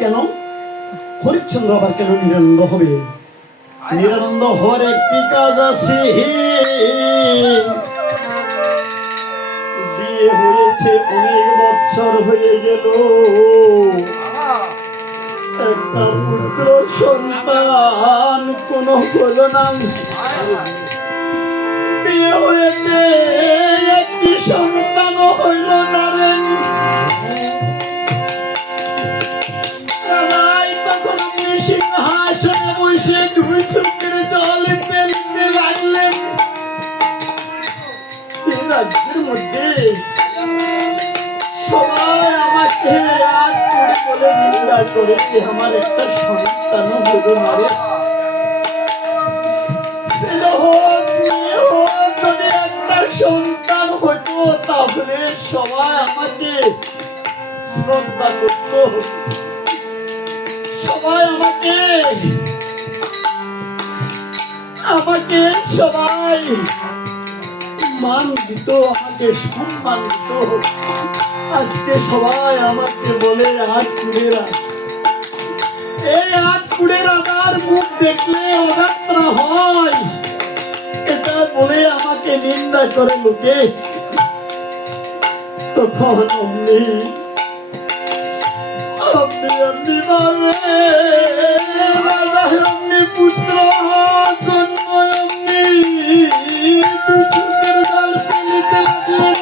কেন হরিশ্চন্দ্র আবার কেন নিরানন্দ হবে? নিরানন্দ হওয়ার একটি কাজ আছে। বিয়ে হয়েছে, অনেক বছর হয়ে গেল, একটা পুত্র সন্তান কোন হলো না। বিয়ে হয়েছে, একটি সন্তানও হইল না রে। তখন আপনি সিংহাসনে বসে দুই চোখের জল ফেলতে লাগলেন। এই রাজ্যের মধ্যে সবাই আমাকে আজ করে বলে নিন্দা করে, আমার একটা সন্তানও হলো না রে। ছেলে হোক মেয়ে হোক, যদি একটা সন্তান হতো তাহলে সবাই আমাকে শ্রদ্ধা করত, সবাই আমাকে সবাই মান দিত, আমাকে সম্মান দিত। আজকে সবাই আমাকে বলে আটকুড়েরা, এই আটকুড়ের আমার মুখ দেখলে অযাত্রা হয়, এটা বলে আমাকে নিন্দা করে লোকে। তখন অমনি ভাবে অমনি পুত্র জন্ম, অমনি দুই চোখের জল ফেলিতে লাগলেন।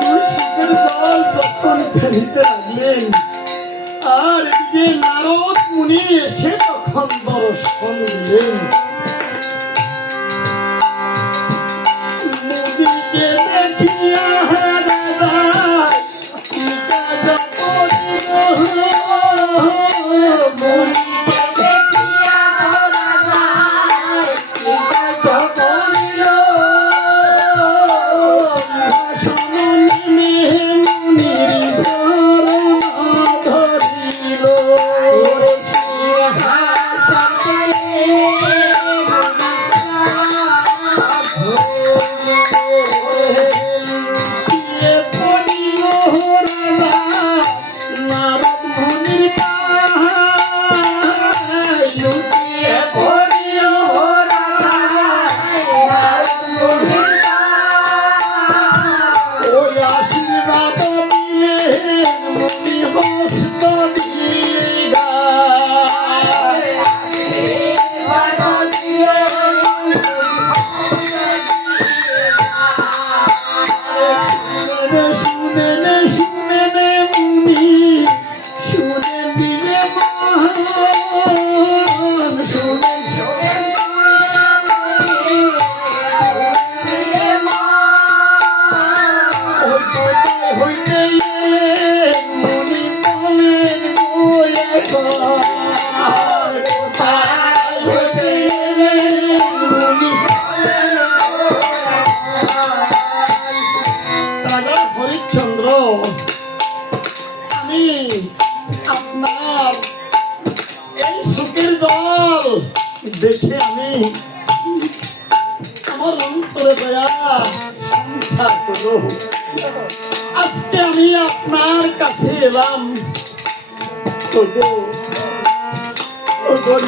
দুই চোখের জল যখন ফেলিতে লাগলেন, আর এদিকে নারদ মুনি এসে তখন দর্শন দিলেন। মুনিকে দেখিয়া দেখে আমি আমার অন্তরে দয়া সংসার করো। আজকে আমি আপনার কাছে এলাম।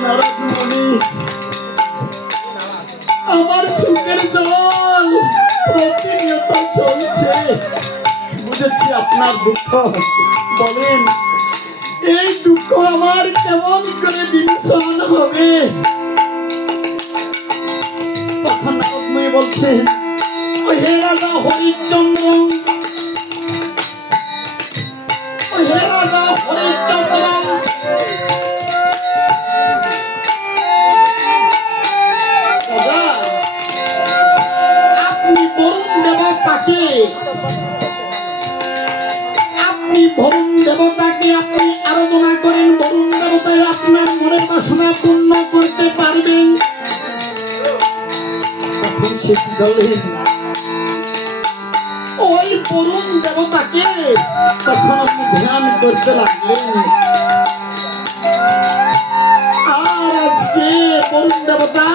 নারদ মুনি, আমার চোখের জল প্রতিনিয়ত চলছে, বুঝেছি আপনার দুঃখ। বলেন এই দুঃখ আমার কেমন করে বিমোচন হবে? তখন নারদ মুনি বলছে, হে রাজা হরিশ্চন্দ্র, হে রাজা হরিশ্চন্দ্র, আপনি বরুণ দেবতাকে আপনি আরাধনা করেন, বরুণ দেবতায় আপনার মনের বাসনা পূর্ণ করতে পারবেন। তখন সে কি বলেন, ওই বরুণ দেবতাকে তখন আপনি ধ্যান করতে লাগলেন। আর আজকে বরুণ দেবতা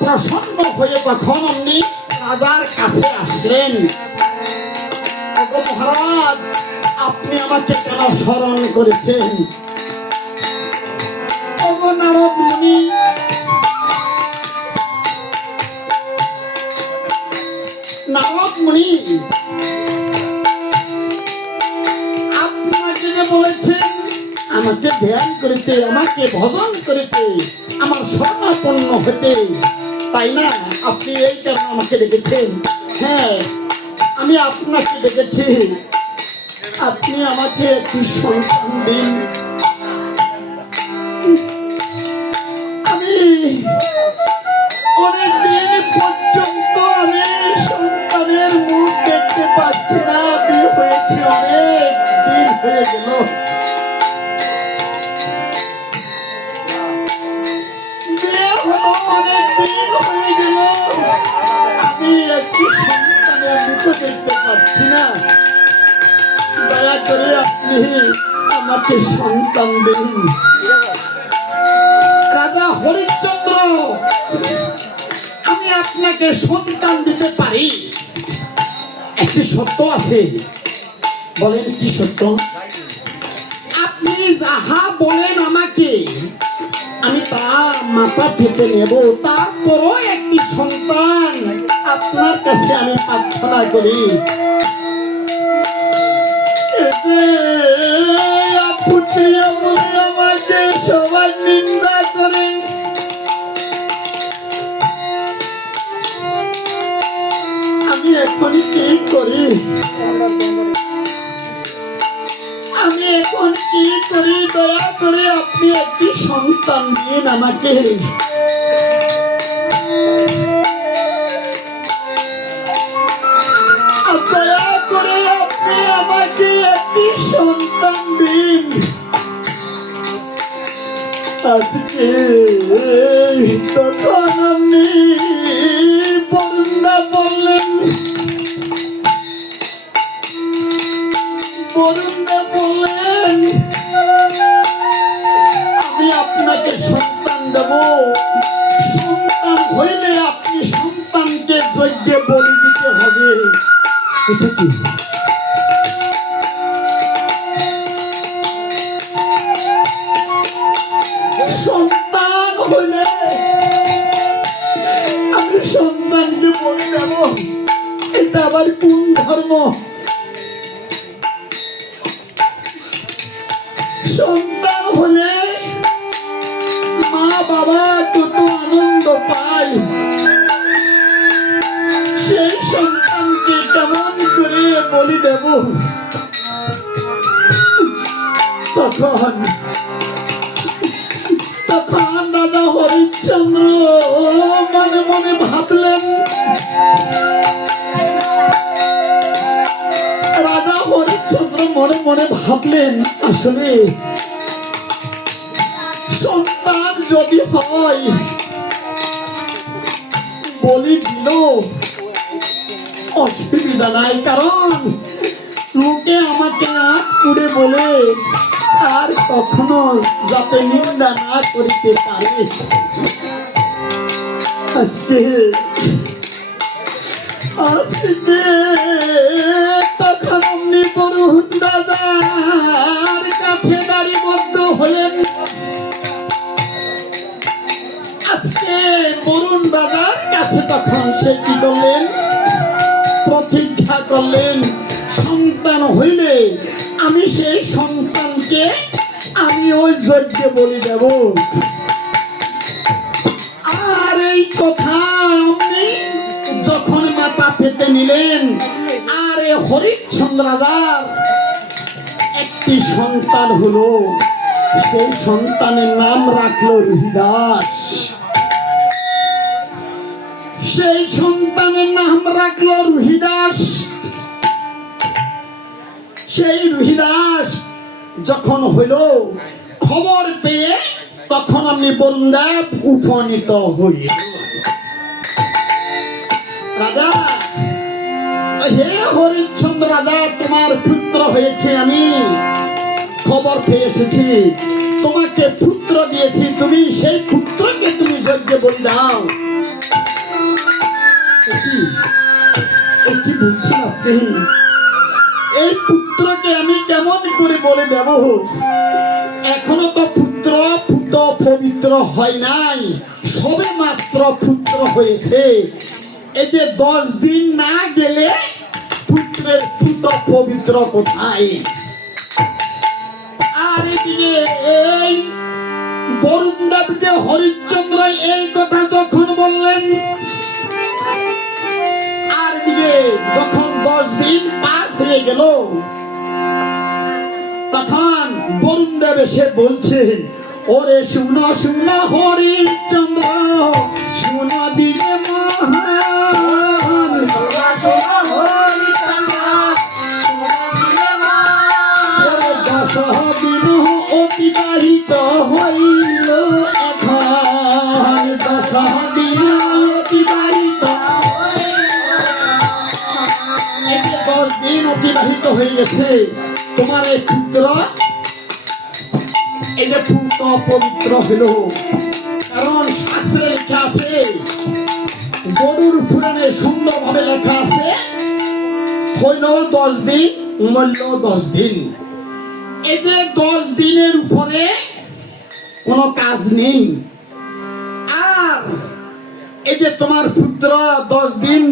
প্রসন্ন হয়ে তখন আপনি রাজার কাছে আসলেন। ওগো মহারাজ, আপনি আমাকে কেন স্মরণ করেছেন? ওগো নারদ মুনি, নারদ মুনি, আপনাকে যে বলেছেন আমাকে ধ্যান করিতে, আমাকে ভজন করিতে, আমার স্বর্ণাপন্ন হতে, তাই না? আপনি এই কারণে আমাকে ডেকেছেন? হ্যাঁ, আমি আপনাকে ডেকেছি। আপনি আমাকে একটি সন্তান দিন। আমি অনেকদিন পর্যন্ত আমি সন্তানের মুখ দেখতে পাচ্ছি না। বিয়ে হয়েছে, অনেক দিন হয়ে গেল। বিয়ে হলো, অনেক দিন হয়ে গেল, আমি একটি সন্তানের মুখ দেখতে পাচ্ছি না। দয়া করে আপনি আমাকে সন্তান দিন। রাজা হরিশ্চন্দ্র, আমি আপনাকে সন্তান দিতে পারি, একটি সত্য আছে। বলেন কি সত্য? আপনি যাহা বলেন আমাকে, আমি তার মাথা পেতে নেব। তারপরও একটি সন্তান আপনার কাছে আমি প্রার্থনা করি। পুত্রিয়া বলে আমাকে সবাই নিন্দা করে। আমি এখন কি করি? আমি এখন কি করি? দয়া করে আপনি একটি সন্তান দিন আমাকে। দয়া করে আপনি আমাকে একটি সন্তান দিন। আজকে তখন আপনি বরুণা বললেন, বরুণা বললেন আমি আপনাকে সন্তান দেব। সন্তান হইলে আপনি সন্তানকে যজ্ঞে বলি দিতে হবে। এটা কি? সন্তান হইলে আমি সন্তানকে বলি দেব, এটা আবার কোন ধর্ম? সন্তান হলে মা বাবা কত আনন্দ পায়, সেই সন্তানকে কেমন করে বলি দেব? তখন রাজা হরিশ্চন্দ্র মনে মনে ভাবলেন, রাজা হরিশ্চন্দ্র মনে মনে ভাবলেন, আসলে সন্তান যদি হয় বলি দিল অসুবিধা নাই, কারণ লোকে আমাকে আট করে বলে আর কখনো যাতে নিন্দা না করিতে পারে। আজকে তখন আপনি বরুণ দাদার কাছে দাঁড়িবদ্ধ হলেন। আজকে বরুণ দাদার কাছে তখন সে কি করলেন? প্রতিজ্ঞা করলেন, সন্তান হইলে আমি সেই সন্তানকে আমি ওই যজ্ঞে বলি দেব। আর এই কথা আপনি যখন মাথা পেতে নিলেন, আর হরিশ্চন্দ্র রাজার একটি সন্তান হলো। সেই সন্তানের নাম রাখলো রুহিদাস। সেই সন্তানের নাম রাখলো রুহিদাস। সেই রুহিদাস যখন হইল, খবর পেয়ে তখন আমি বরুণদেব উপনীত হই। রাজা, হে হরিশ্চন্দ্র রাজা, তোমার পুত্র হয়েছে, আমি খবর পেয়ে এসেছি, তোমাকে পুত্র দিয়েছি, তুমি সেই পুত্রকে তুমি যজ্ঞে বলি দাও। এ কি বলছেন আপনি? এই পুত্রকে আমি কেমন করে বলে দেব? এখনো তো পুত্র পুত পবিত্র হয় নাই, সবে মাত্র পুত্র হয়েছে। এই যে 10 দিন না গেলে পুত্রের পুত পবিত্র কোথায়? আর এদিকে এই বরুণদেবকে হরিশ্চন্দ্র এই কথা যখন বললেন, আর এদিকে যখন 10 দিন পার হয়ে গেল, তখন বরুণদেব এসে বলছেন, ওরে শুনো শুনো হরিশ্চন্দ্র, শুনো দিকে মহান, ওরে 10 দিন অতিবাহিত হইল এখন, 10 দিন অতিবাহিত, এই যে 10 দিন অতিবাহিত হয়ে গেছে, তোমার এই পুত্র এই যে পুত পবিত্র হইল। কারণ শাস্ত্রে লেখা আছে, গরুর পুরাণে সুন্দরভাবে লেখা আছে, হইল 10 দিন, মরল 10 দিন। এই যে 10 দিনের উপরে কোনো কাজ নেই। আর এই যে তোমার পুত্র 10 দিন